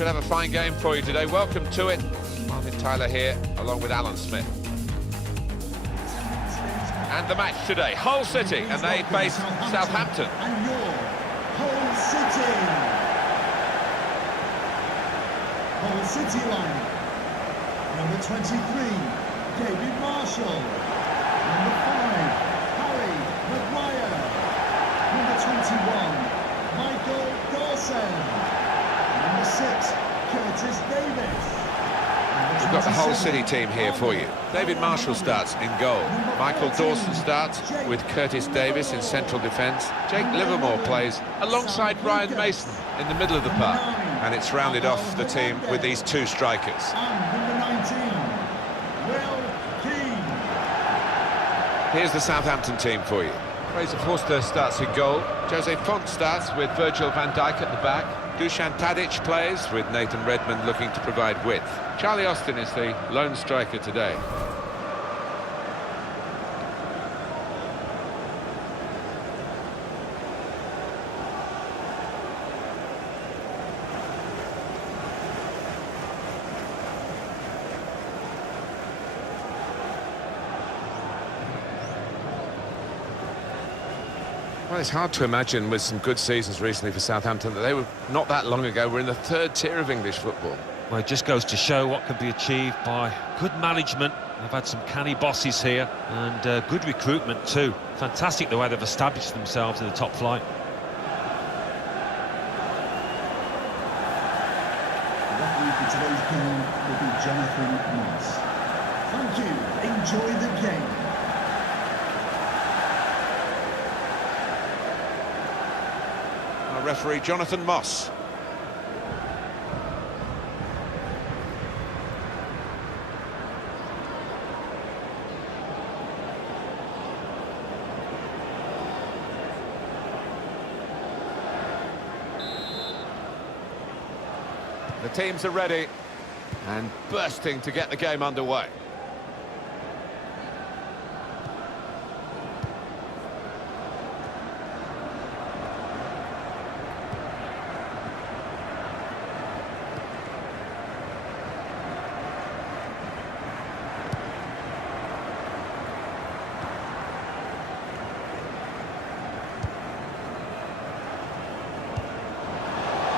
Should have a fine game for you today. Welcome to it. Martin Tyler here, along with Alan Smith. And the match today, Hull City, and they face Southampton. And your Hull City. Hull City line. Number 23, David Marshall. Number 5, Harry Maguire. Number 21, Michael Dawson. Number 6, Curtis Davis. We've got the Hull City team here for you. David Marshall starts in goal. Michael Dawson starts with Curtis Davis in central defence. Jake Livermore plays alongside Ryan Mason in the middle of the park. And it's rounded off the team with these two strikers. And number 19, Will Keane. Here's the Southampton team for you. Fraser Forster starts in goal. Jose Font starts with Virgil van Dijk at the back. Dusan Tadic plays with Nathan Redmond looking to provide width. Charlie Austin is the lone striker today. Well, it's hard to imagine with some good seasons recently for Southampton that they were, not that long ago, were in the third tier of English football. Well, it just goes to show what can be achieved by good management. They've had some canny bosses here and good recruitment too. Fantastic the way they've established themselves in the top flight. The referee for today's game will be Jonathan Moss. Thank you. Enjoy the game. Our referee, Jonathan Moss. The teams are ready and bursting to get the game underway.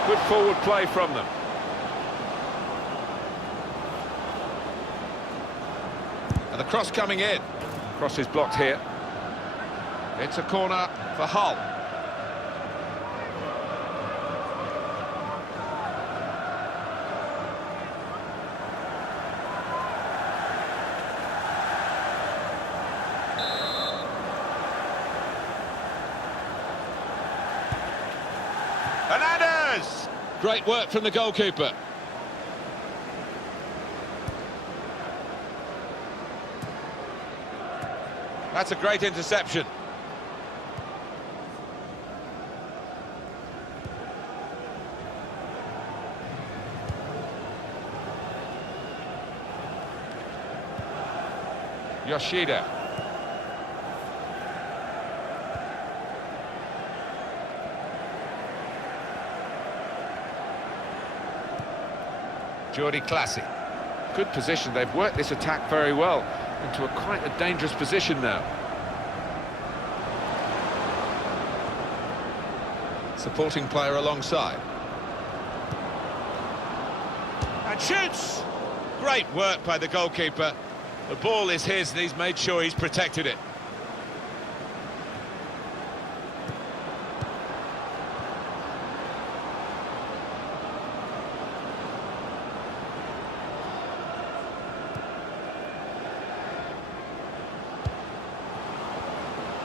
Good forward play from them. And the cross coming in. Cross is blocked here. It's a corner for Hull. Hernandez! Great work from the goalkeeper. That's a great interception. Yoshida. Jordi Classy. Good position. They've worked this attack very well into quite a dangerous position now. Supporting player alongside. And shoots! Great work by the goalkeeper. The ball is his and he's made sure he's protected it.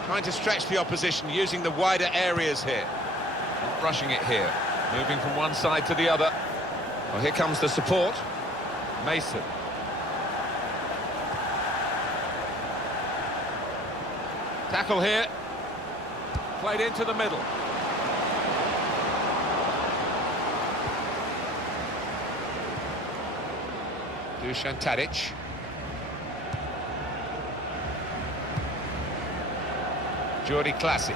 Trying to stretch the opposition, using the wider areas here. Not rushing it here. Moving from one side to the other. Well, here comes the support. Mason. Tackle here. Played into the middle. Dusan Tadic. Jordi Classy.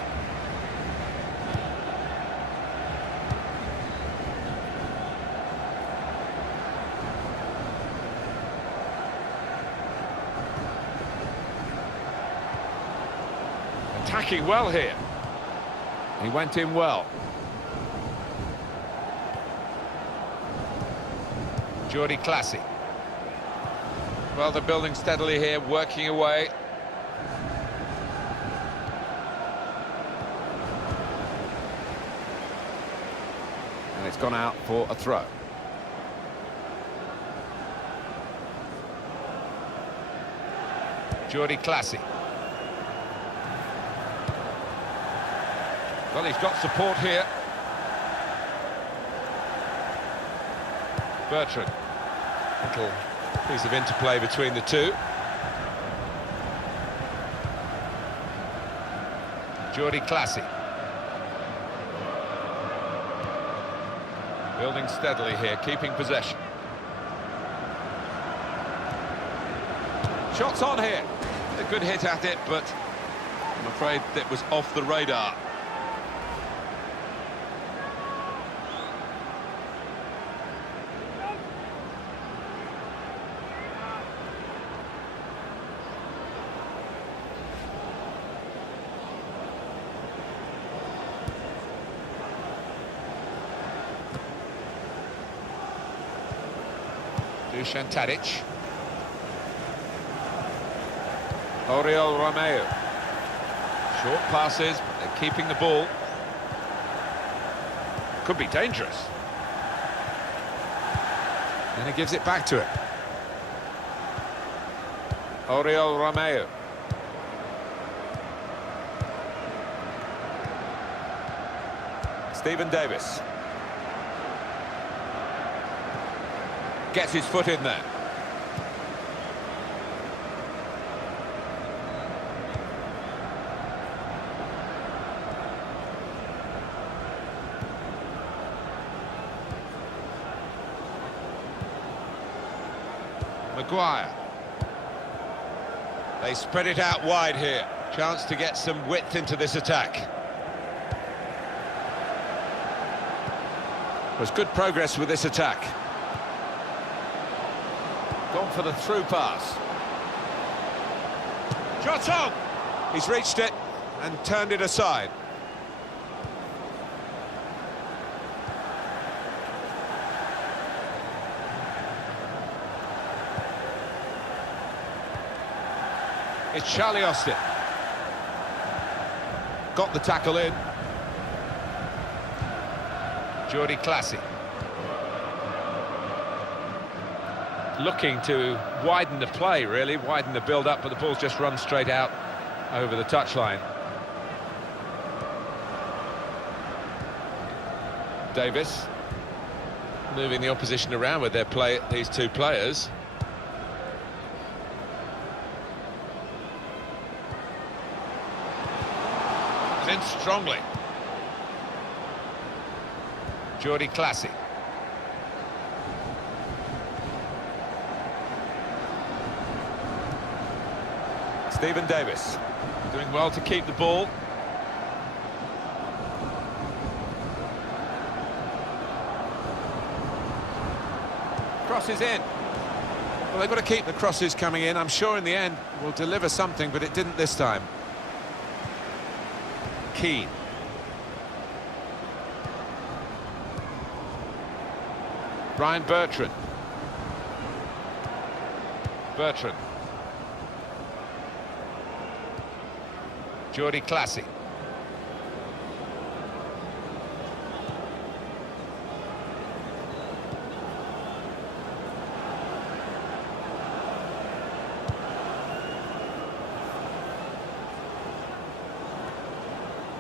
attacking well here. He went in well. Jordi Classy. Well, they're building steadily here, working away. And it's gone out for a throw. Jordi Classy. Well, he's got support here. Bertrand. Little piece of interplay between the two. Jordi Classy. Building steadily here, keeping possession. Shots on here. A good hit at it, but I'm afraid it was off the radar. Dusan Tadic. Oriol Romeo. Short passes, but they're keeping the ball. Could be dangerous. And he gives it back to him. Oriol Romeo. Stephen Davis. Gets his foot in there. Maguire. They spread it out wide here. Chance to get some width into this attack. There's good progress with this attack. Gone for the through pass. Shot on! He's reached it and turned it aside. It's Charlie Austin. Got the tackle in. Jordi Classy. Looking to widen the play, really, widen the build-up, but the ball's just run straight out over the touchline. Davis moving the opposition around with their play, these two players. In strongly. Jordi Classy. Stephen Davis doing well to keep the ball. Crosses in. Well, they've got to keep the crosses coming in. I'm sure in the end will deliver something, but it didn't this time. Keane. Brian Bertrand. Bertrand. Jordi Classy.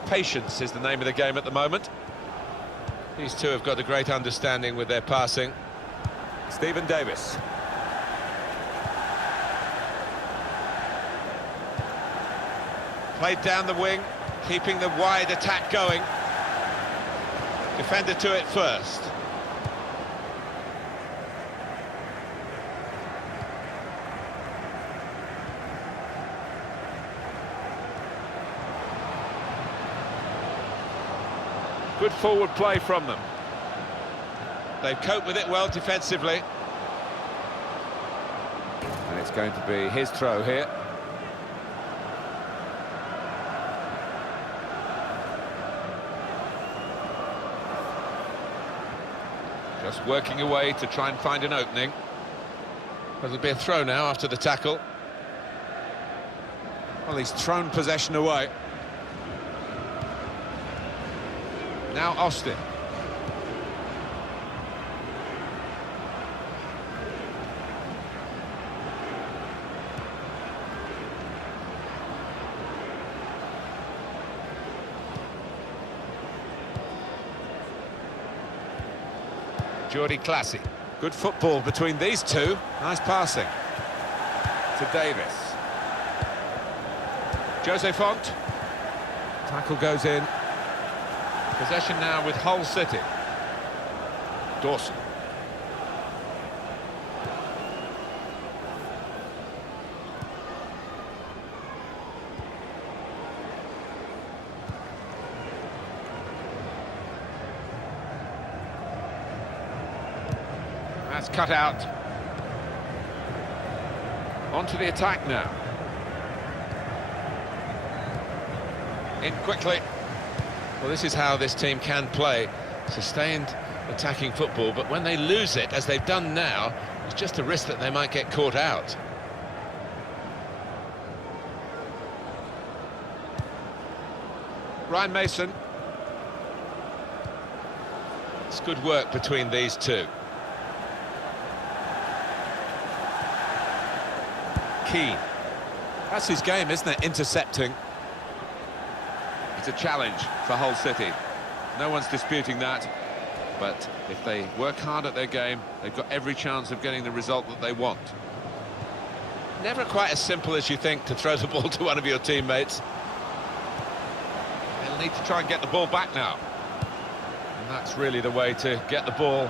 Patience is the name of the game at the moment. These two have got a great understanding with their passing. Stephen Davis. Played down the wing, keeping the wide attack going. Defender to it first. Good forward play from them. They've coped with it well defensively. And it's going to be his throw here. Just working away to try and find an opening. There'll be a throw now after the tackle. Well, he's thrown possession away. Now Austin. Jordi Classy. Good football between these two. Nice passing. To Davis. Jose Font. Tackle goes in. Possession now with Hull City. Dawson. That's cut out. On to the attack now. In quickly. Well, this is how this team can play. Sustained attacking football, but when they lose it, as they've done now, it's just a risk that they might get caught out. Ryan Mason. It's good work between these two. Keane. That's his game, isn't it? Intercepting. It's a challenge for Hull City. No one's disputing that. But if they work hard at their game, they've got every chance of getting the result that they want. Never quite as simple as you think to throw the ball to one of your teammates. They'll need to try and get the ball back now. And that's really the way to get the ball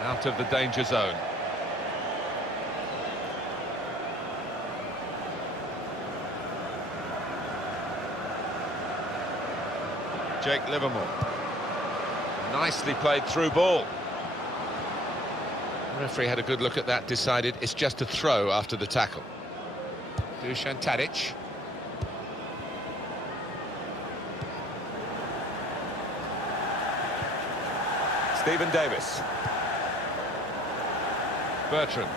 out of the danger zone. Jake Livermore. Nicely played through ball. The referee had a good look at that, decided it's just a throw after the tackle. Dusan Tadic. Stephen Davis. Bertrand.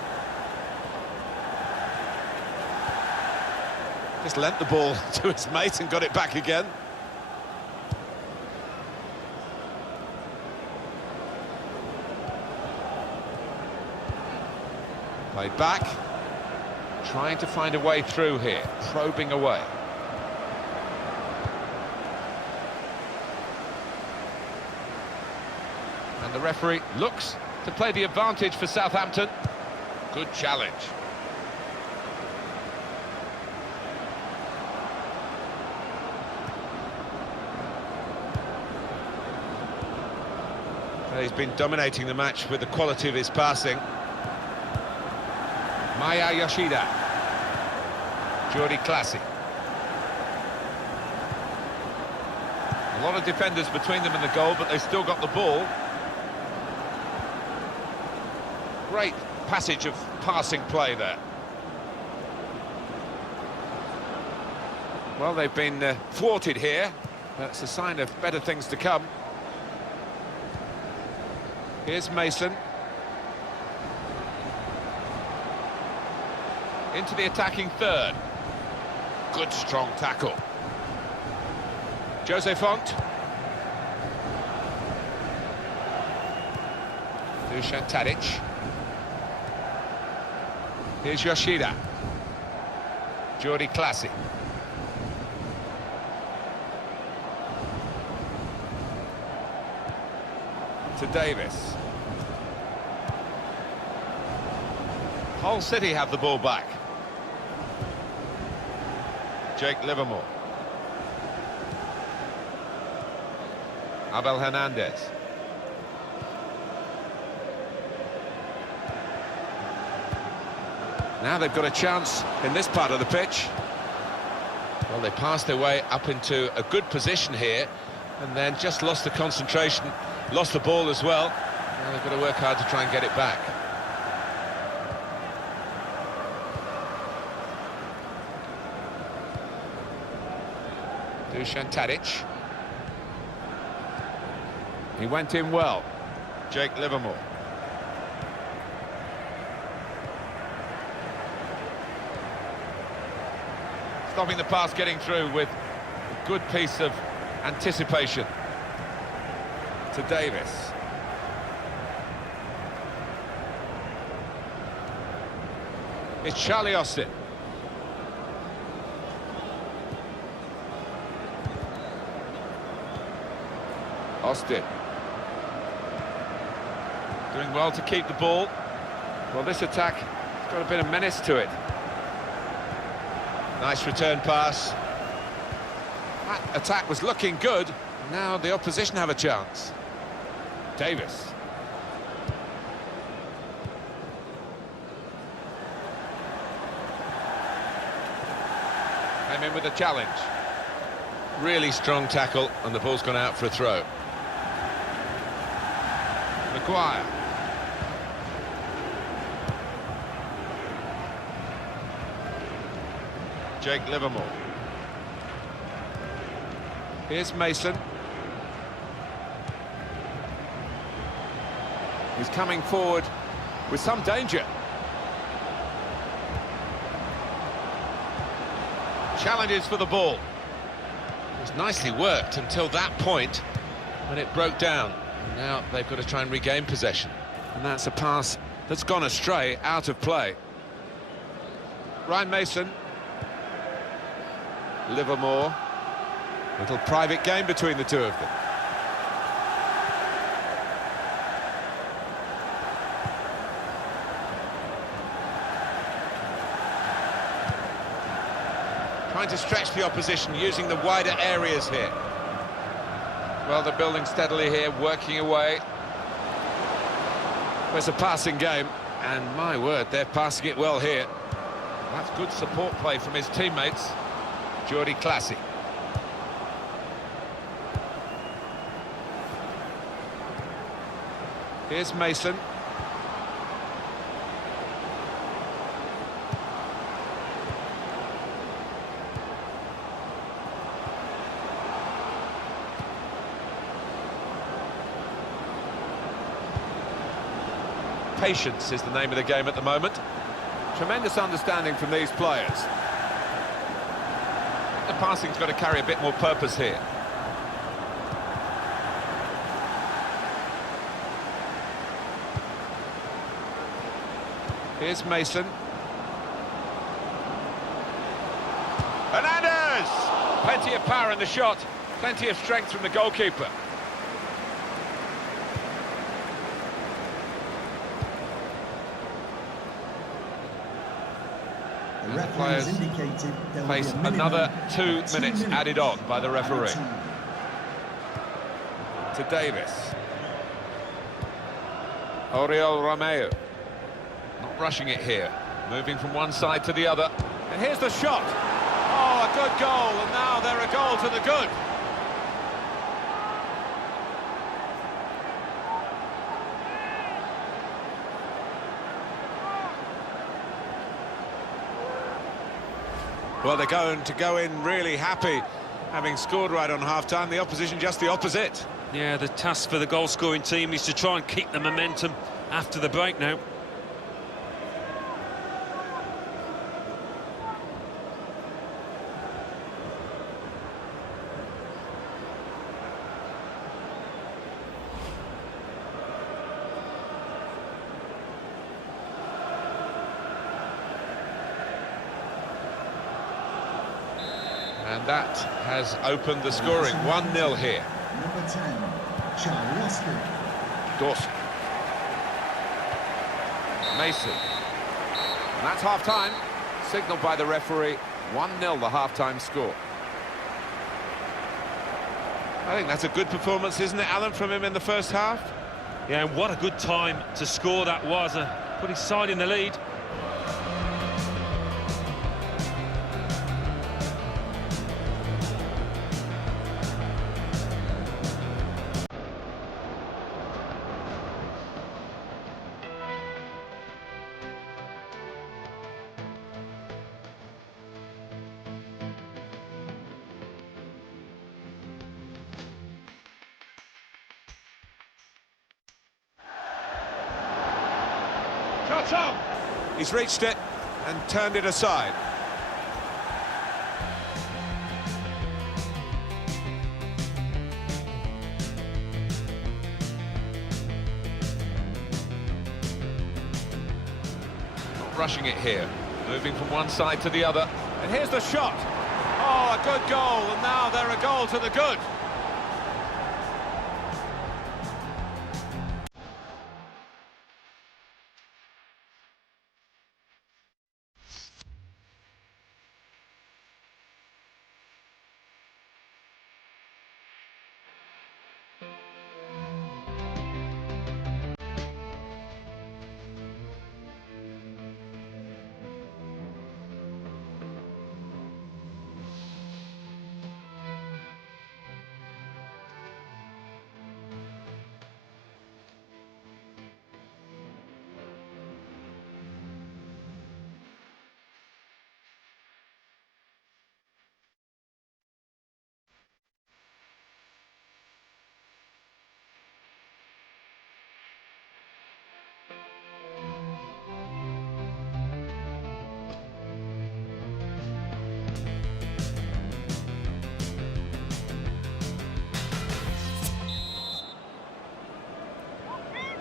Just lent the ball to his mate and got it back again. Played back, trying to find a way through here, probing away. And the referee looks to play the advantage for Southampton. Good challenge. Well, he's been dominating the match with the quality of his passing. Maya Yoshida. Jordi Classy. A lot of defenders between them and the goal, but they still got the ball. Great passage of passing play there. Well, they've been thwarted here. That's a sign of better things to come. Here's Mason. Into the attacking third. Good strong tackle. Jose Font. Dusan Tadic. Here's Yoshida. Jordi Classy. To Davis. Hull City have the ball back. Jake Livermore. Abel Hernandez. Now they've got a chance in this part of the pitch. Well, they passed their way up into a good position here and then just lost the concentration, lost the ball as well. Now they've got to work hard to try and get it back. Dusan Tadic. He went in well. Jake Livermore. stopping the pass getting through with a good piece of anticipation. To Davis. It's Charlie Austin. Austin. Doing well to keep the ball. Well, this attack has got a bit of menace to it. Nice return pass. That attack was looking good. Now the opposition have a chance. Davis. Came in with a challenge. Really strong tackle, and the ball's gone out for a throw. Maguire. Jake Livermore. Here's Mason. He's coming forward with some danger. Challenges for the ball. It was nicely worked until that point when it broke down. And now they've got to try and regain possession. And that's a pass that's gone astray, out of play. Ryan Mason. Livermore. Little private game between the two of them. Trying to stretch the opposition, using the wider areas here. Well, they're building steadily here, working away. It's a passing game, and my word, they're passing it well here. That's good support play from his teammates. Jordi Classy. Here's Mason. Patience is the name of the game at the moment. Tremendous understanding from these players. The passing's got to carry a bit more purpose here. Here's Mason. Hernandez! Plenty of power in the shot. Plenty of strength from the goalkeeper. The players face another 2 minutes added on by the referee. To Davis. Oriol Romeu. Not rushing it here. Moving from one side to the other. And here's the shot. Oh, a good goal, and now they're a goal to the good. Well, they're going to go in really happy, having scored right on half-time. The opposition just the opposite. Yeah, the task for the goal-scoring team is to try and keep the momentum after the break now. And that has opened the scoring. 1-0 here. Number 10, Charlie Austin. Dawson. Mason. And that's half-time. Signalled by the referee. 1-0 the half-time score. I think that's a good performance, isn't it, Alan, from him in the first half? Yeah, and what a good time to score that was. Put his side in the lead. He's reached it and turned it aside. rushing it here. Moving from one side to the other. And here's the shot. Oh, a good goal, and now they're a goal to the good.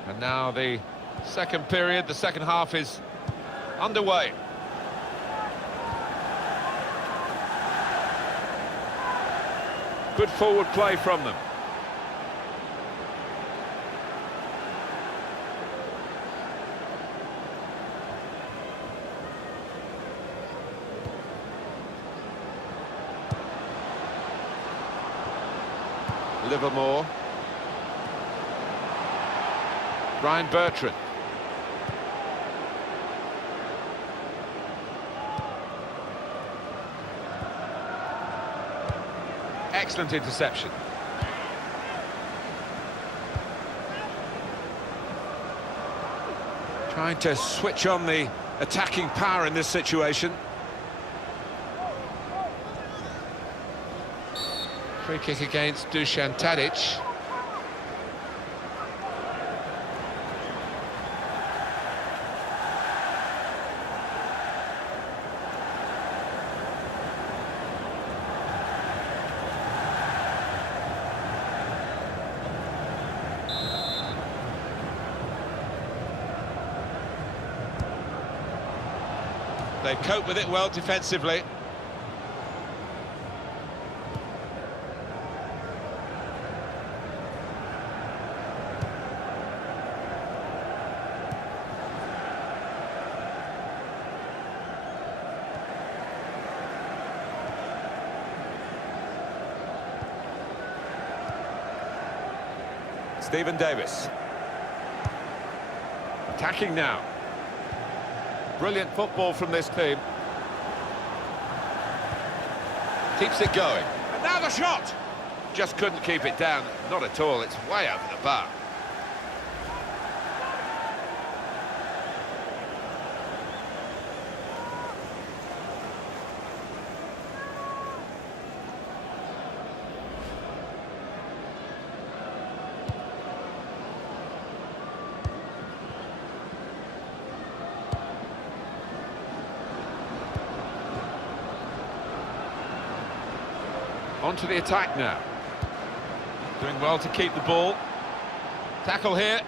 And now the second period, the second half is underway. Good forward play from them. Livermore. Ryan Bertrand. Excellent interception. Trying to switch on the attacking power in this situation. Free kick against Dusan Tadic. They cope with it well defensively. Stephen Davis. Attacking now. Brilliant football from this team. Keeps it going. And now the shot! Just couldn't keep it down. Not at all. It's way over the bar. On to the attack now. Doing well to keep the ball. Tackle here.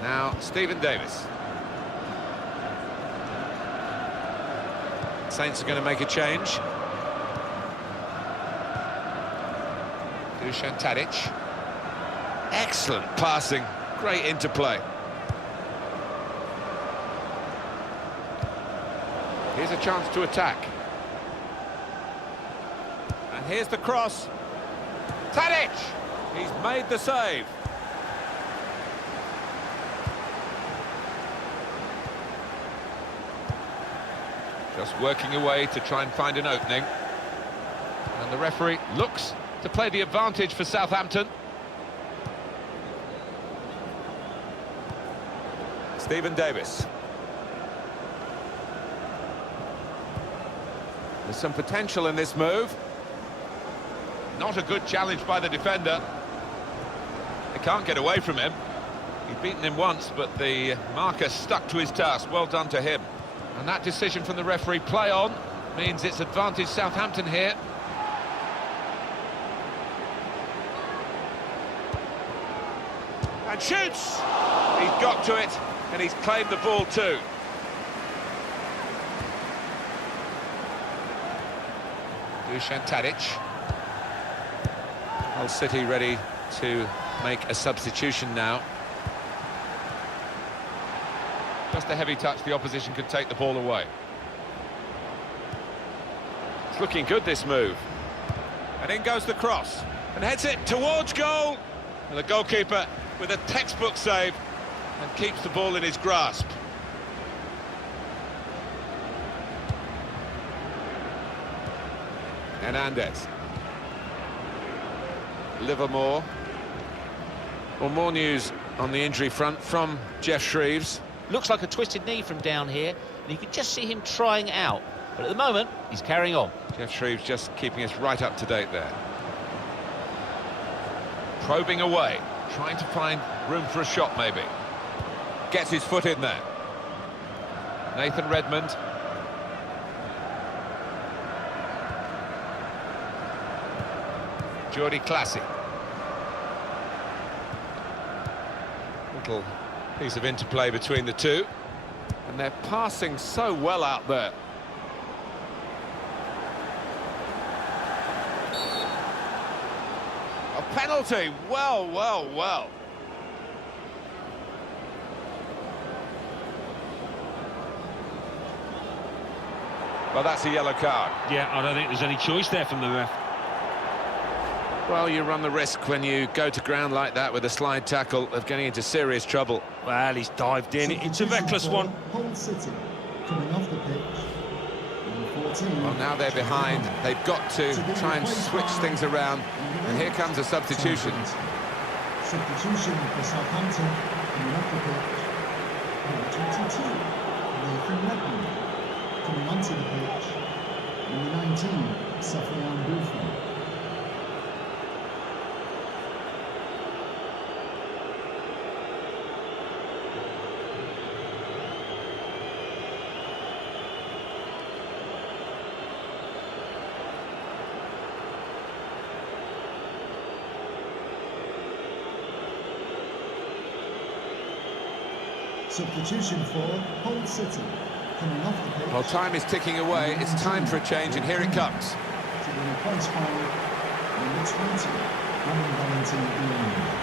Now, Stephen Davis. Saints are going to make a change. Dusan Tadic. Excellent passing. Great interplay. Here's a chance to attack. And here's the cross. Tadic! He's made the save. Just working away to try and find an opening. And the referee looks to play the advantage for Southampton. Stephen Davis. There's some potential in this move. Not a good challenge by the defender. They can't get away from him. He's beaten him once, but the marker stuck to his task. Well done to him. And that decision from the referee, play on, means it's advantage Southampton here. and shoots! He's got to it, and he's claimed the ball too. Dusan Tadic. Hull City ready to make a substitution now. Just a heavy touch, the opposition could take the ball away. It's looking good, this move. And in goes the cross. And heads it towards goal. And the goalkeeper with a textbook save and keeps the ball in his grasp. Hernandez. Livermore. Well, more news on the injury front from Jeff Shreves. Looks like a twisted knee from down here, and you can just see him trying it out. But at the moment, he's carrying on. Jeff Shreves just keeping us right up to date there. Probing away, trying to find room for a shot maybe. Gets his foot in there. Nathan Redmond. Jordi Classy. Little piece of interplay between the two. And they're passing so well out there. A penalty. Well, well, well. Well, that's a yellow card. Yeah, I don't think there's any choice there from the ref. Well, you run the risk when you go to ground like that with a slide tackle of getting into serious trouble. Well, he's dived in. It's a reckless one. Hull City coming off the pitch. Number 14. Well, now they're behind. They've got to try and switch things around. And here comes a substitution. Substitution for Southampton coming off the pitch. Number 22, Nathan Redmond. Coming onto the pitch. Number 19, Sofiane Buffon. Substitution for Hull City, coming off the pitch. Well, time is ticking away. It's time for a change, and here it comes. To be replaced by number 20, Valentin.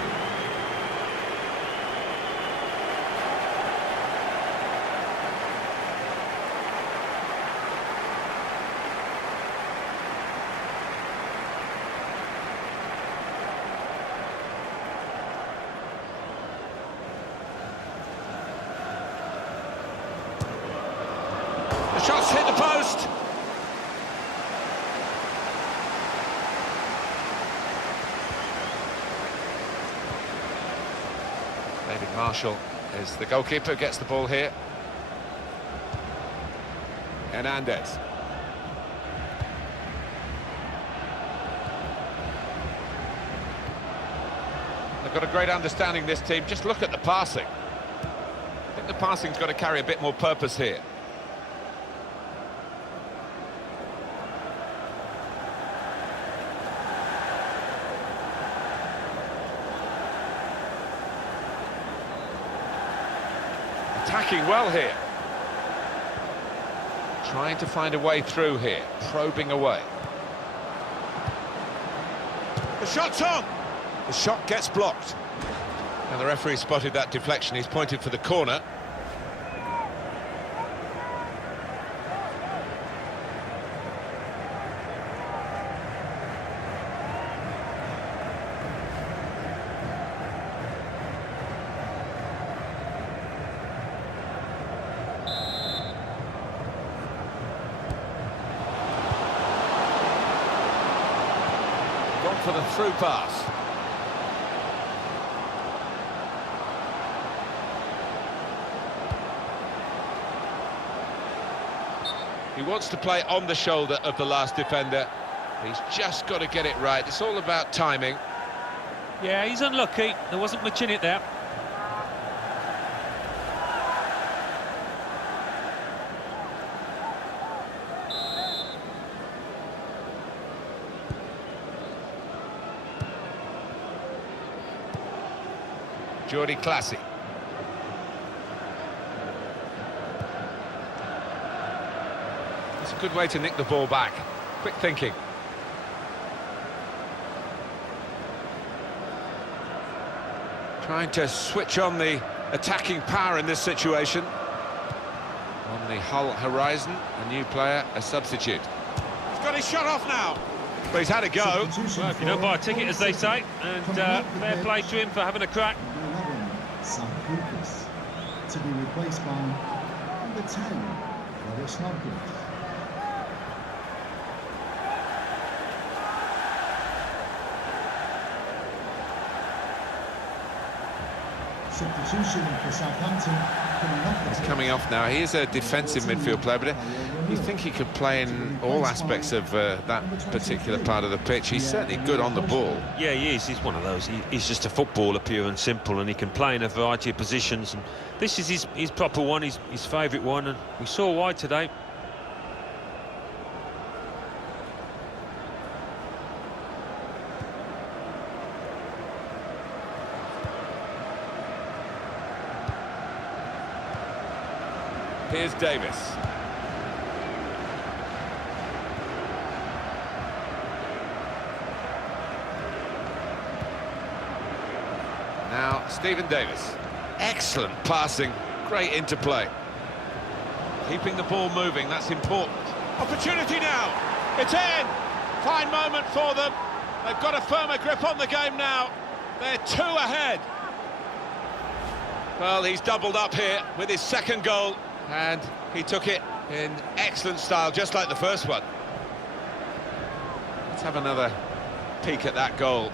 The shot's hit the post. David Marshall is the goalkeeper, gets the ball here. Hernandez. They've got a great understanding, this team. Just look at the passing. I think the passing's got to carry a bit more purpose here. Attacking well here. Trying to find a way through here. Probing away. The shot's on! The shot gets blocked. And the referee spotted that deflection. He's pointed for the corner. For the through pass. He wants to play on the shoulder of the last defender. He's just got to get it right. It's all about timing. Yeah, he's unlucky. There wasn't much in it there. Jordi Classy. It's a good way to nick the ball back. Quick thinking. Trying to switch on the attacking power in this situation. On the Hull horizon, a new player, a substitute. He's got his shot off now. But he's had a go. Well, if you don't buy a ticket, as they say, and fair play to him for having a crack. Number 11, Sam Lucas, to be replaced by number 10, Robert Snodgrass. Substitution for Southampton coming off. He's coming off now. He is a defensive midfield player, but you think he could play in all aspects of that particular part of the pitch. He's certainly good on the ball. Yeah, he is. He's one of those. He's just a footballer, pure and simple, and he can play in a variety of positions. And this is his proper one, his favourite one, and we saw why today. Here's Davis. Now, Stephen Davis. Excellent passing, great interplay. Keeping the ball moving, that's important. Opportunity now. It's in. Fine moment for them. They've got a firmer grip on the game now. They're 2 ahead. Well, he's doubled up here with his second goal. And he took it in excellent style, just like the first one. Let's have another peek at that goal.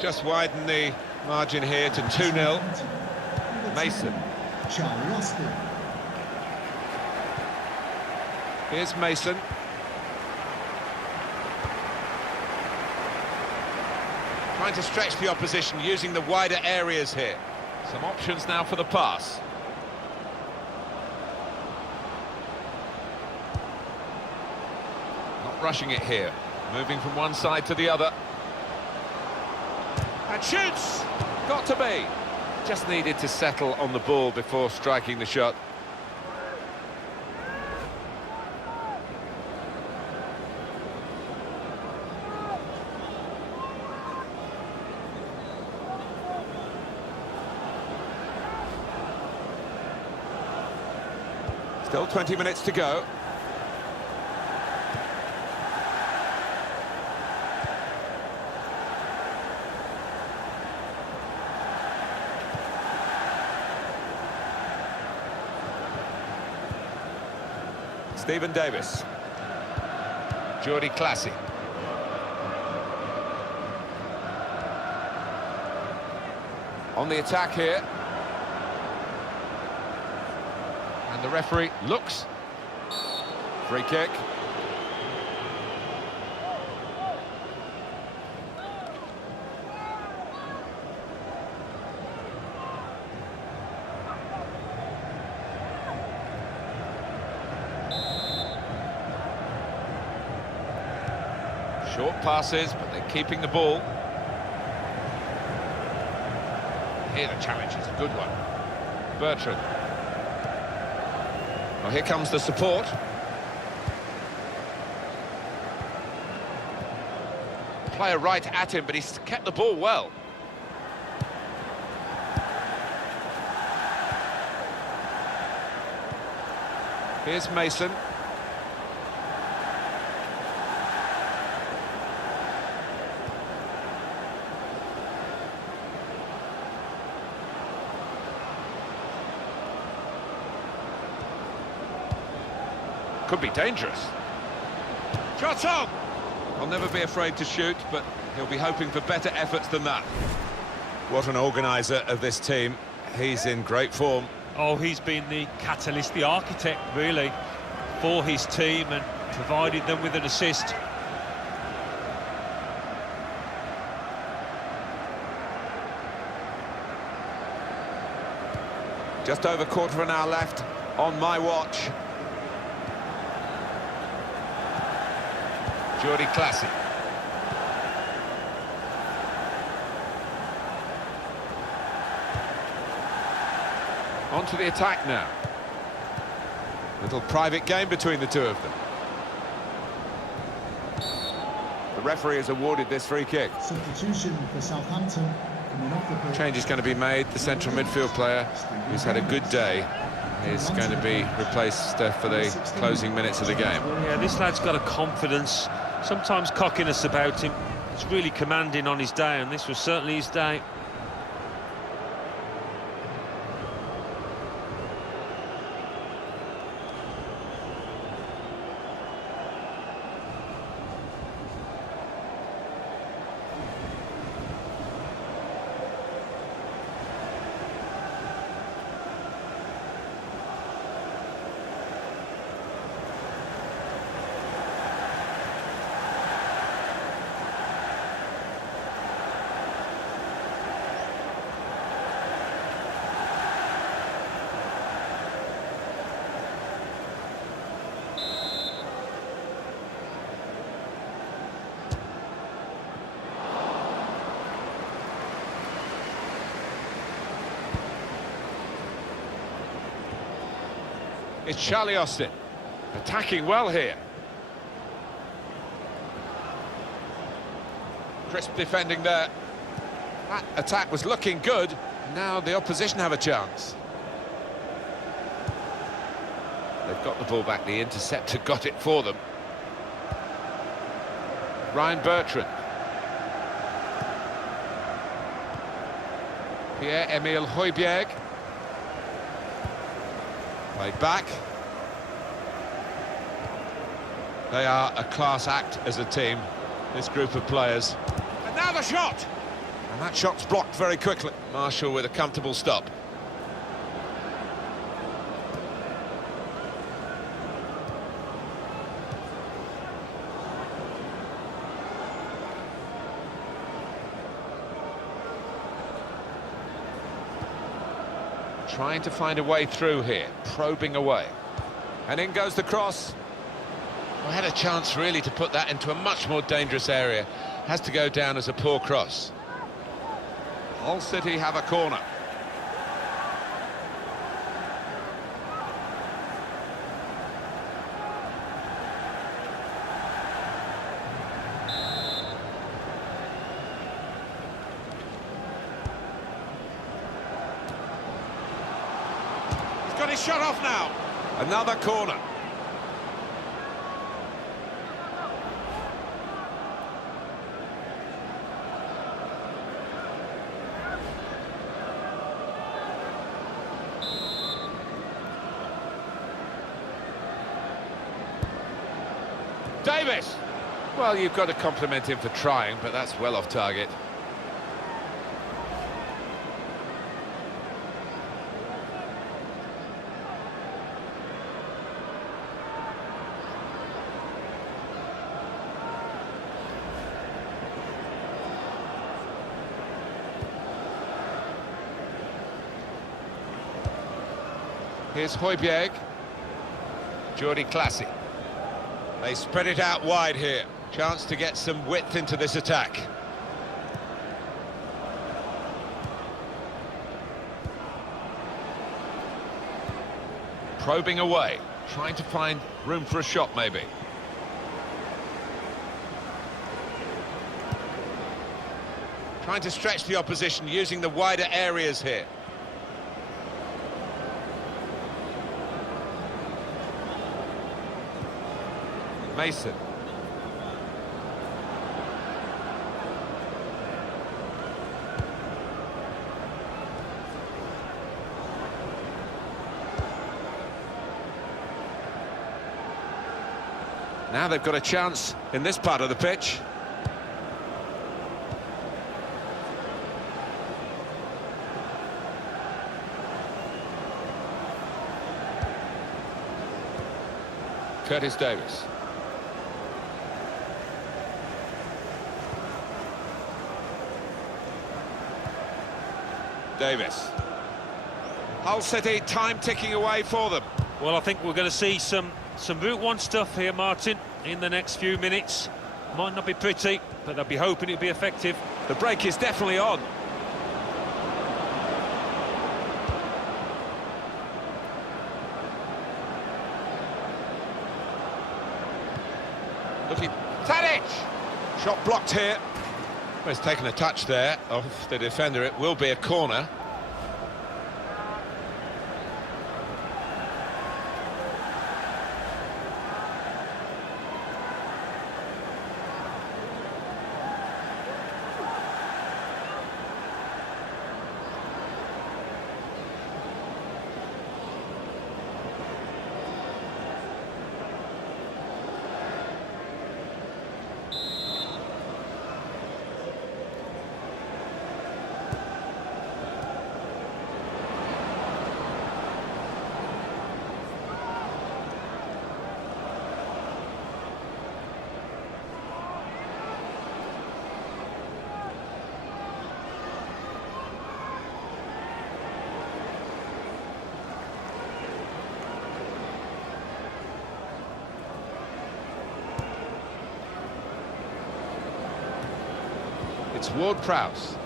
Just widen the margin here to 2-0. Mason. Charlie Austin. Here's Mason. Trying to stretch the opposition, using the wider areas here. Some options now for the pass. Not rushing it here. Moving from one side to the other. And shoots! Got to be. Just needed to settle on the ball before striking the shot. Still 20 minutes to go. Stephen Davis. Jordi Classy. On the attack here. And the referee looks. Free kick. Short passes, but they're keeping the ball. Here the challenge is a good one. Bertrand. Well, here comes the support. Player right at him, but he's kept the ball well. Here's Mason. Could be dangerous. Shot on! I'll never be afraid to shoot, but he'll be hoping for better efforts than that. What an organiser of this team. He's in great form. Oh, he's been the catalyst, the architect, really, for his team and provided them with an assist. Just over quarter of an hour left on my watch. Jordi Classy. On to the attack now. Little private game between the two of them. The referee has awarded this free kick. Substitution for Southampton coming off the pitch. Change is going to be made. The central midfield player, who's had a good day, is going to be replaced for the closing minutes of the game. Yeah, this lad's got a confidence, sometimes cockiness about him. He's really commanding on his day, and this was certainly his day. It's Charlie Austin, attacking well here. Crisp defending there. That attack was looking good. Now the opposition have a chance. They've got the ball back. The interceptor got it for them. Ryan Bertrand. Pierre-Emile Højbjerg. Played back. They are a class act as a team, this group of players. And now the shot! And that shot's blocked very quickly. Marshall with a comfortable stop. Trying to find a way through here, probing away. And in goes the cross. I had a chance really to put that into a much more dangerous area. Has to go down as a poor cross. Hull City have a corner. Got his shot off now. Another corner. Davis. Well, you've got to compliment him for trying, but that's well off target. Here's Højbjerg. Jordi Classy. They spread it out wide here. Chance to get some width into this attack. Probing away. Trying to find room for a shot, maybe. Trying to stretch the opposition, using the wider areas here. Mason. Now they've got a chance in this part of the pitch. Curtis Davis. Davis. Hull City, time ticking away for them. Well, I think we're going to see some Route 1 stuff here, Martin, in the next few minutes. Might not be pretty, but they'll be hoping it'll be effective. The break is definitely on. Looking, Tadic! Shot blocked here. Well, he's taken a touch there of the defender. It will be a corner. It's Ward-Prowse.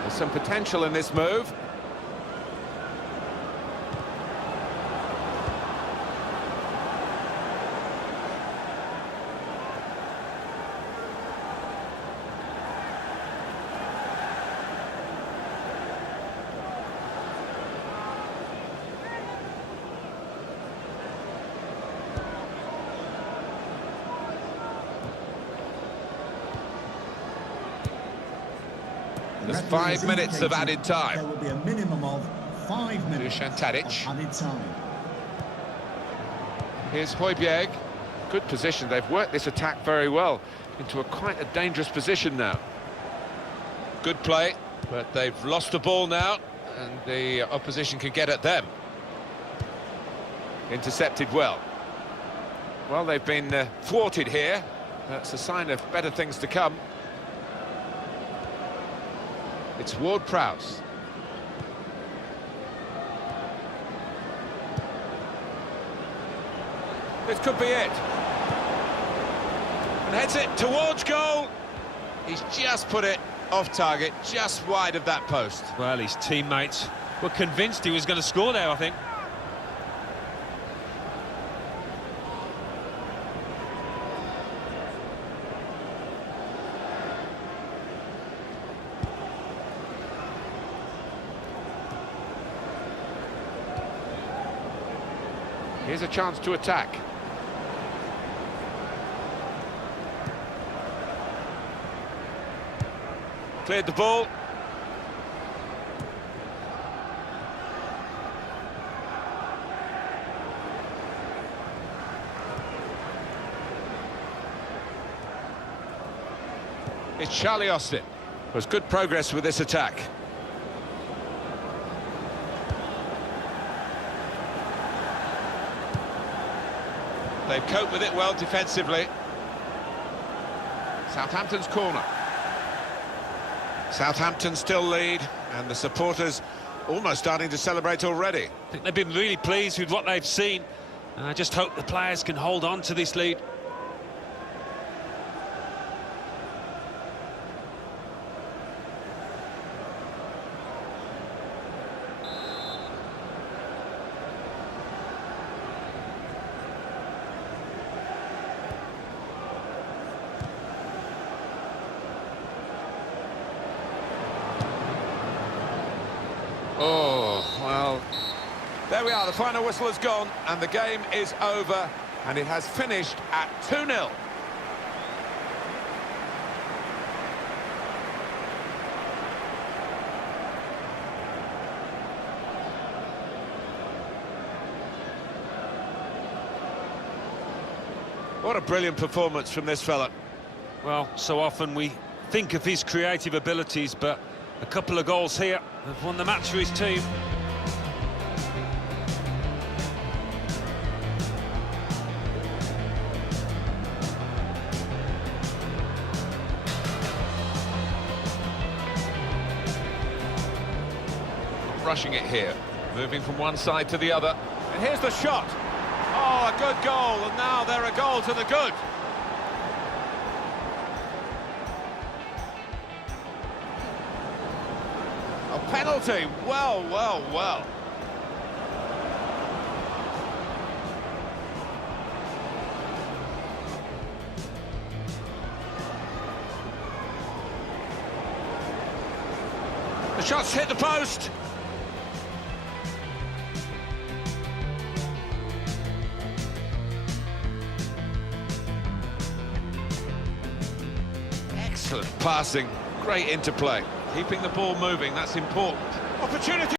There's some potential in this move. There's 5 minutes of added time. There will be a minimum of 5 minutes Dusan Tadic. of added time. Here's Højbjerg. Good position. They've worked this attack very well into quite a dangerous position now. Good play, but they've lost the ball now, and the opposition can get at them. Intercepted well. Well, they've been thwarted here. That's a sign of better things to come. It's Ward-Prowse. This could be it. And heads it towards goal. He's just put it off target, just wide of that post. Well, his teammates were convinced he was going to score there, I think. Here's a chance to attack. Cleared the ball. It's Charlie Austin. There's good progress with this attack. They've coped with it well defensively. Southampton's corner. Southampton still lead, and the supporters almost starting to celebrate already. I think they've been really pleased with what they've seen, and I just hope the players can hold on to this lead. Oh, well, there we are. The final whistle has gone, and the game is over, and it has finished at 2-0. What a brilliant performance from this fella. Well, so often we think of his creative abilities, but a couple of goals here have won the match for his team. rushing it here. Moving from one side to the other. And here's the shot. Oh, a good goal, and now they're a goal to the good. A penalty. Well, well, well. The shot's hit the post. Excellent passing, great interplay. Keeping the ball moving, that's important. Opportunity